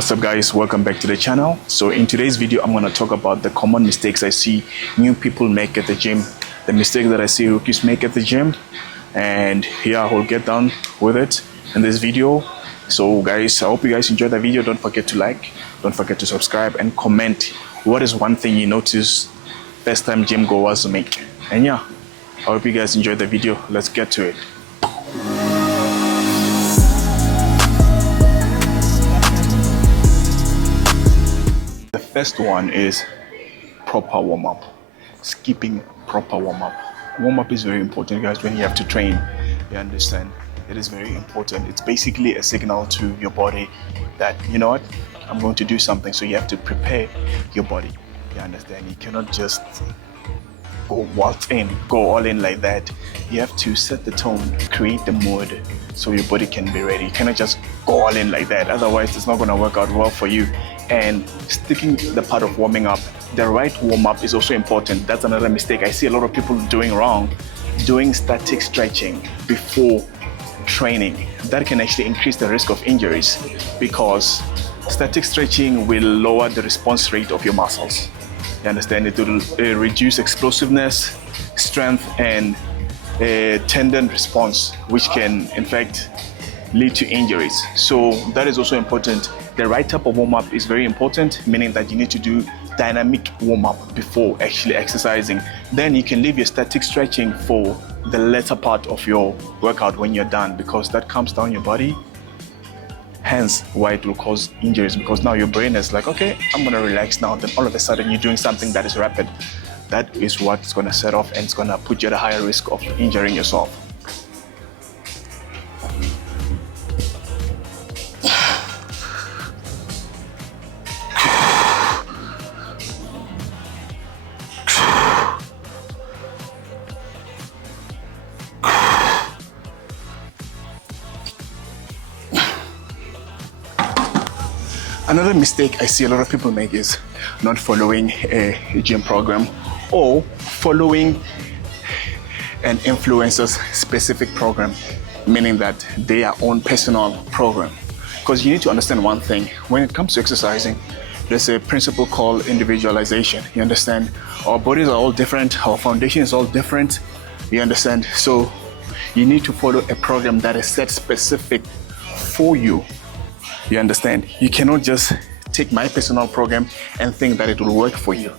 What's up guys, welcome back to the channel. So in today's video I'm going to talk about the common mistakes I see new people make at the gym, the mistakes that I see rookies make at the gym, and yeah, I'll get down with it in this video. So guys, I hope you guys enjoyed the video. Don't forget to like, don't forget to subscribe, and comment what is one thing you notice first time gym goers make. And yeah, I hope you guys enjoyed the video. Let's get to it. The first one is proper warm-up. Skipping proper warm-up. Warm-up is very important, guys. When you have to train, you understand, it is very important. It's basically a signal to your body that, you know what, I'm going to do something. So you have to prepare your body. You understand? You cannot just go all in like that. You have to set the tone, create the mood so your body can be ready. You cannot just go all in like that. Otherwise, it's not going to work out well for you. And sticking the part of warming up, the right warm-up is also important. That's another mistake I see a lot of people doing wrong. Doing static stretching before training. That can actually increase the risk of injuries because static stretching will lower the response rate of your muscles. You understand? It will reduce explosiveness, strength, and tendon response, which can in fact lead to injuries. So that is also important. The right type of warm-up is very important, meaning that you need to do dynamic warm-up before actually exercising. Then you can leave your static stretching for the latter part of your workout when you're done, because that calms down your body. Hence why it will cause injuries, because now your brain is like, okay, I'm gonna relax now. Then all of a sudden you're doing something that is rapid. That is what's gonna set off, and it's gonna put you at a higher risk of injuring yourself. Another mistake I see a lot of people make is not following a gym program or following an influencer's specific program, meaning that they are own personal program. Because you need to understand one thing, when it comes to exercising, there's a principle called individualization. You understand? Our bodies are all different, our foundation is all different, you understand? So you need to follow a program that is set specific for you. You understand? You cannot just take my personal program and think that it will work for you.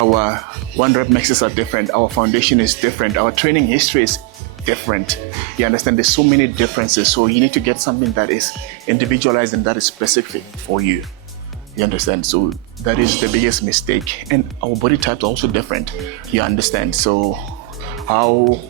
Our one rep maxes are different. Our foundation is different. Our training history is different. You understand? There's so many differences. So you need to get something that is individualized and that is specific for you. You understand? So that is the biggest mistake. And our body types are also different. You understand? So how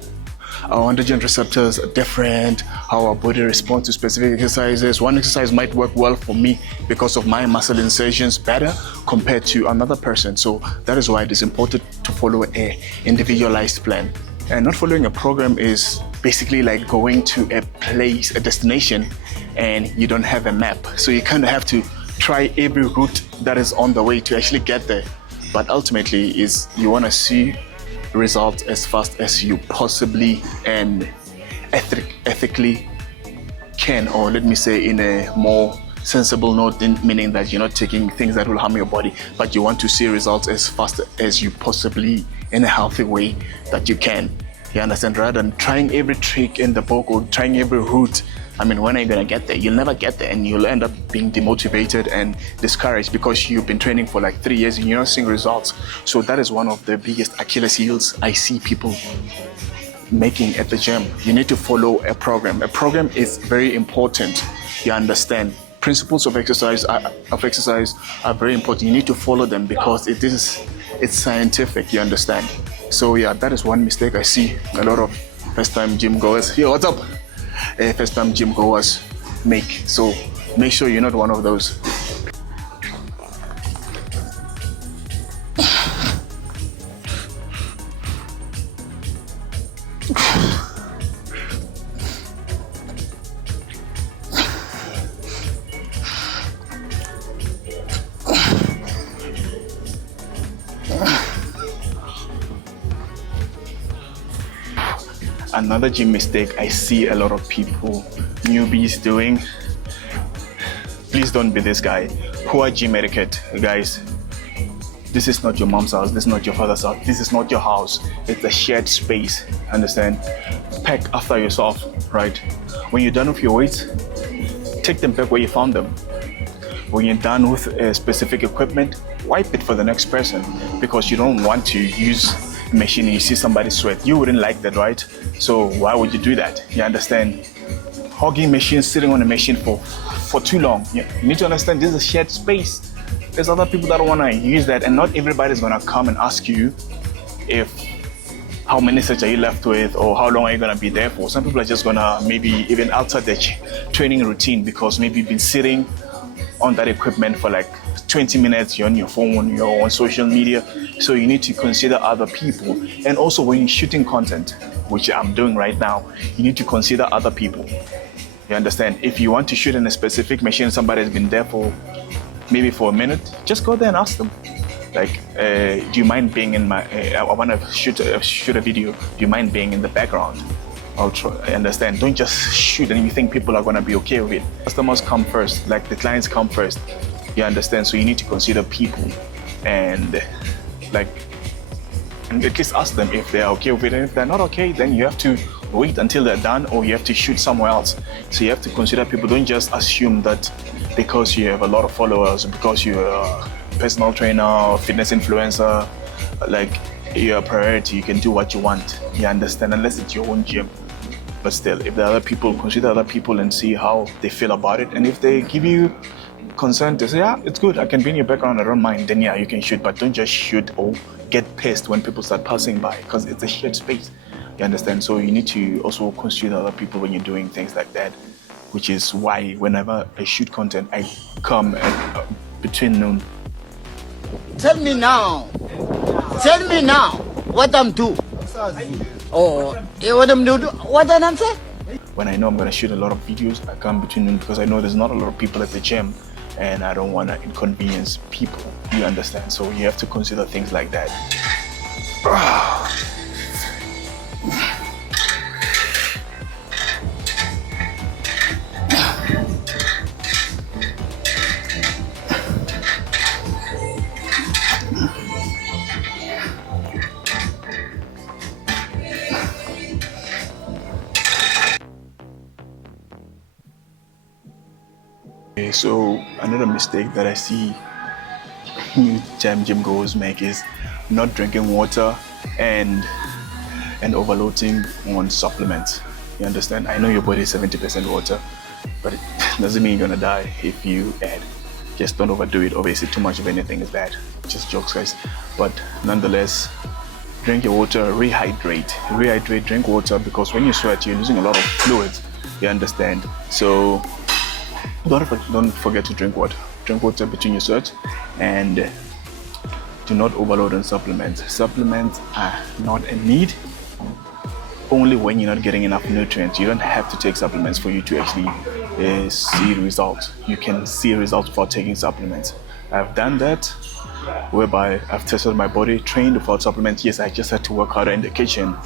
our androgen receptors are different, how our body responds to specific exercises. One exercise might work well for me because of my muscle insertions better compared to another person. So that is why it is important to follow an individualized plan. And not following a program is basically like going to a place, a destination, and you don't have a map. So you kind of have to try every route that is on the way to actually get there. But ultimately is you want to see results as fast as you possibly and ethically can, or let me say in a more sensible note, meaning that you're not taking things that will harm your body, but you want to see results as fast as you possibly in a healthy way that you can. You understand? Rather than trying every trick in the book or trying every route. I mean, when are you gonna get there? You'll never get there, and you'll end up being demotivated and discouraged because you've been training for like 3 years and you're not seeing results. So that is one of the biggest Achilles heels I see people making at the gym. You need to follow a program. A program is very important. You understand? Principles of exercise are very important. You need to follow them because it's scientific. You understand? So yeah, that is one mistake I see a lot of first-time gym goers. Yo, what's up? First-time gym goers make. So make sure you're not one of those. Another gym mistake I see a lot of people, newbies doing Please don't be this guy. Poor gym etiquette, guys. This is not your mom's house. This is not your father's house. This is not your house. It's a shared space. Understand? Pack after yourself, right? When you're done with your weights, take them back where you found them. When you're done with specific equipment, wipe it for the next person, because you don't want to use a machine and you see somebody sweat. You wouldn't like that, right? So why would you do that? You understand? Hogging machines, sitting on a machine for too long. You need to understand this is a shared space. There's other people that don't want to use that, and not everybody's going to come and ask you if how many sets are you left with, or how long are you going to be there for. Some people are just going to maybe even alter their training routine because maybe you've been sitting on that equipment for like 20 minutes, you're on your phone, you're on social media. So you need to consider other people. And also when you're shooting content, which I'm doing right now, you need to consider other people. You understand? If you want to shoot in a specific machine, somebody has been there for maybe for a minute, just go there and ask them. Like, do you mind being in my, I want to shoot a video, do you mind being in the background? I'll try. I understand. Don't just shoot and you think people are going to be okay with it. Customers come first, like the clients come first. You understand? So you need to consider people and like, and at least ask them if they're okay with it. And if they're not okay, then you have to wait until they're done, or you have to shoot somewhere else. So you have to consider people. Don't just assume that because you have a lot of followers, because you're a personal trainer, fitness influencer, like you're a priority, you can do what you want. You understand? Unless it's your own gym. But still, if there are other people, consider other people and see how they feel about it. And if they give you consent to say, yeah, it's good, I can be in your background, I don't mind, then yeah, you can shoot. But don't just shoot or get pissed when people start passing by, because it's a shared space. You understand? So you need to also consider other people when you're doing things like that, which is why whenever I shoot content, I come at, between noon. Tell me now what I'm doing. Oh, what I'm doing? What I'm saying? When I know I'm gonna shoot a lot of videos, I come between noon because I know there's not a lot of people at the gym, and I don't want to inconvenience people. You understand? So you have to consider things like that. So another mistake that I see new gym goers make is not drinking water and overloading on supplements. You understand? I know your body is 70% water, but it doesn't mean you're gonna die if you add. Just don't overdo it. Obviously, too much of anything is bad. Just jokes, guys. But nonetheless, drink your water, rehydrate, drink water, because when you sweat, you're losing a lot of fluids. You understand? So don't forget to drink water. Drink water between your sweat, and do not overload on supplements. Supplements are not a need only when you're not getting enough nutrients. You don't have to take supplements for you to actually see results. You can see results without taking supplements. I've done that, whereby I've tested my body, trained without supplements. Yes, I just had to work harder in the kitchen.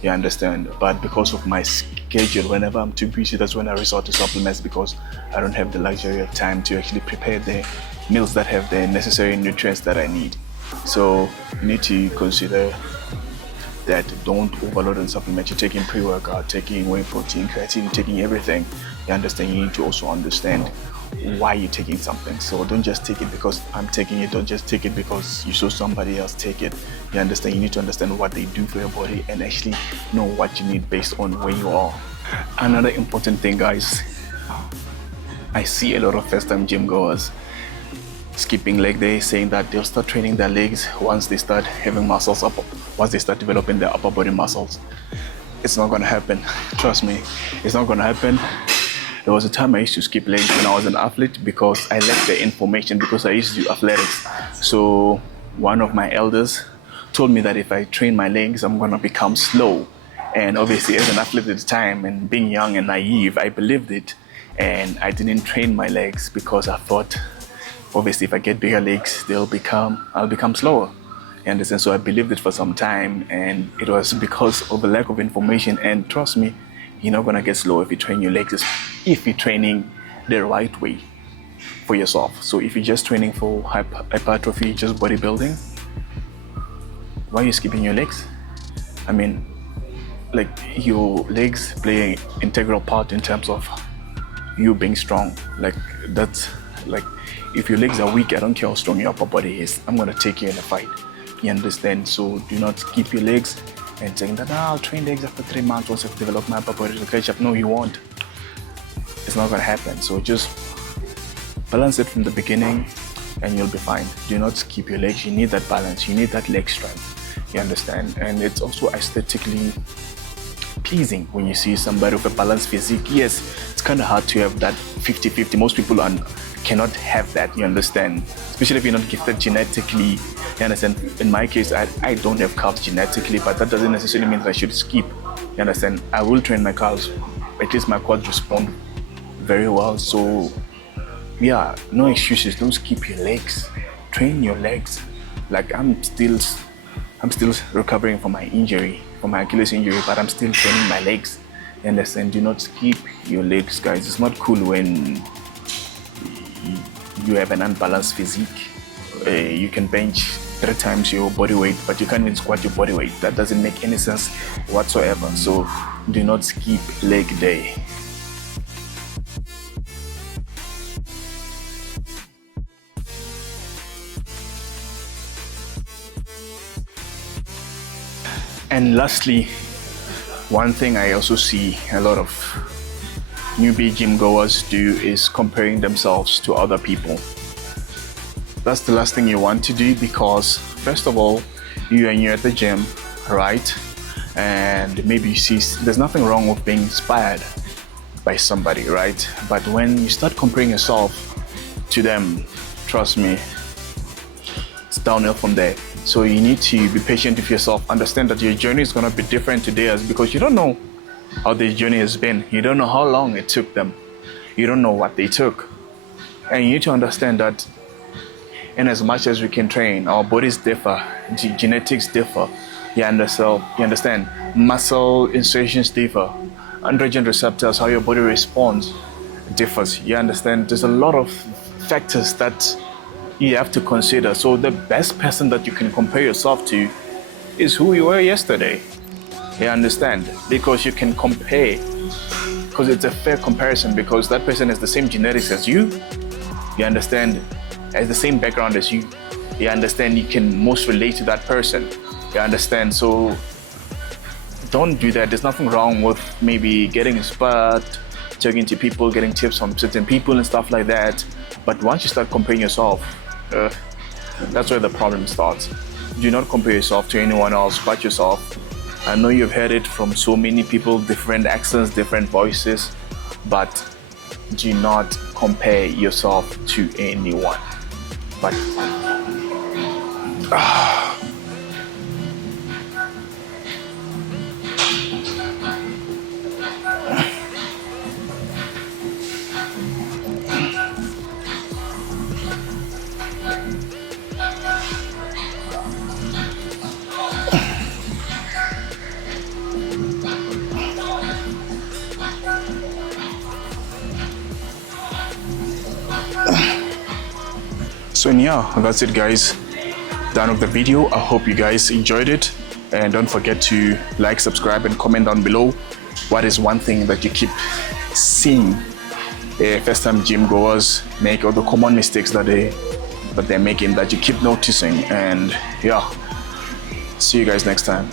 You understand? But because of my schedule, whenever I'm too busy, that's when I resort to supplements, because I don't have the luxury of time to actually prepare the meals that have the necessary nutrients that I need. So you need to consider that. Don't overload on supplements. You're taking pre-workout, taking whey protein, creatine, taking everything. You understand? You need to also understand why you're taking something. So don't just take it because I'm taking it. Don't just take it because you saw somebody else take it. You understand? You need to understand what they do for your body and actually know what you need based on where you are. Another important thing, guys, I see a lot of first-time gym goers skipping leg day, saying that they'll start training their legs once they start having muscles up, once they start developing their upper body muscles. It's not going to happen. Trust me, it's not going to happen. There was a time I used to skip legs when I was an athlete because I lacked the information, because I used to do athletics. So one of my elders told me that if I train my legs, I'm going to become slow. And obviously, as an athlete at the time and being young and naive, I believed it. And I didn't train my legs because I thought, obviously, if I get bigger legs, I'll become slower. You understand? So I believed it for some time, and it was because of a lack of information. And trust me, you're not gonna get slow if you train your legs, if you're training the right way. for yourself. So if you're just training for hypertrophy, just bodybuilding, why are you skipping your legs? I mean, like, your legs play an integral part in terms of you being strong. Like, that's like, if your legs are weak, I don't care how strong your upper body is, I'm gonna take you in a fight. You understand? So do not skip your legs and saying that, I'll train legs after 3 months once I've developed my upper body to catch up. No, you won't. It's not gonna happen. So just balance it from the beginning and you'll be fine. Do not skip your legs. You need that balance. You need that leg strength. You understand? And it's also aesthetically pleasing when you see somebody with a balanced physique. Yes, it's kind of hard to have that 50-50. Most people cannot have that, you understand? Especially if you're not gifted genetically. You understand? In my case, I don't have calves genetically, but that doesn't necessarily mean that I should skip. You understand? I will train my calves. At least my quads respond very well. So yeah, no excuses. Don't skip your legs. Train your legs. Like, I'm still recovering from my injury, from my Achilles injury, but I'm still training my legs. You understand? Do not skip your legs, guys. It's not cool when you have an unbalanced physique. You can bench 3 times your body weight, but you can't even squat your body weight. That doesn't make any sense whatsoever. So do not skip leg day. And lastly, one thing I also see a lot of newbie gym goers do is comparing themselves to other people. That's the last thing you want to do, because first of all, you're at the gym, right? And maybe you see there's nothing wrong with being inspired by somebody, right? But when you start comparing yourself to them, trust me, it's downhill from there. So you need to be patient with yourself. Understand that your journey is going to be different to theirs, because you don't know how their journey has been. You don't know how long it took them. You don't know what they took. And you need to understand that in as much as we can train, our bodies differ, genetics differ. You understand? Muscle insertions differ. Androgen receptors, how your body responds, differs. You understand? There's a lot of factors that you have to consider. So the best person that you can compare yourself to is who you were yesterday. You understand? Because you can compare, because it's a fair comparison, because that person has the same genetics as you. You understand? Has the same background as you. You understand? You can most relate to that person. You understand? So don't do that. There's nothing wrong with maybe getting inspired, talking to people, getting tips from certain people and stuff like that. But once you start comparing yourself, that's where the problem starts. Do not compare yourself to anyone else but yourself. I know you've heard it from so many people, different accents, different voices, but do not compare yourself to anyone. But so yeah, that's it, guys. Done with the video. I hope you guys enjoyed it, and don't forget to like, subscribe, and comment down below. What is one thing that you keep seeing first-time gym goers make, or the common mistakes that they're making that you keep noticing? And yeah, see you guys next time.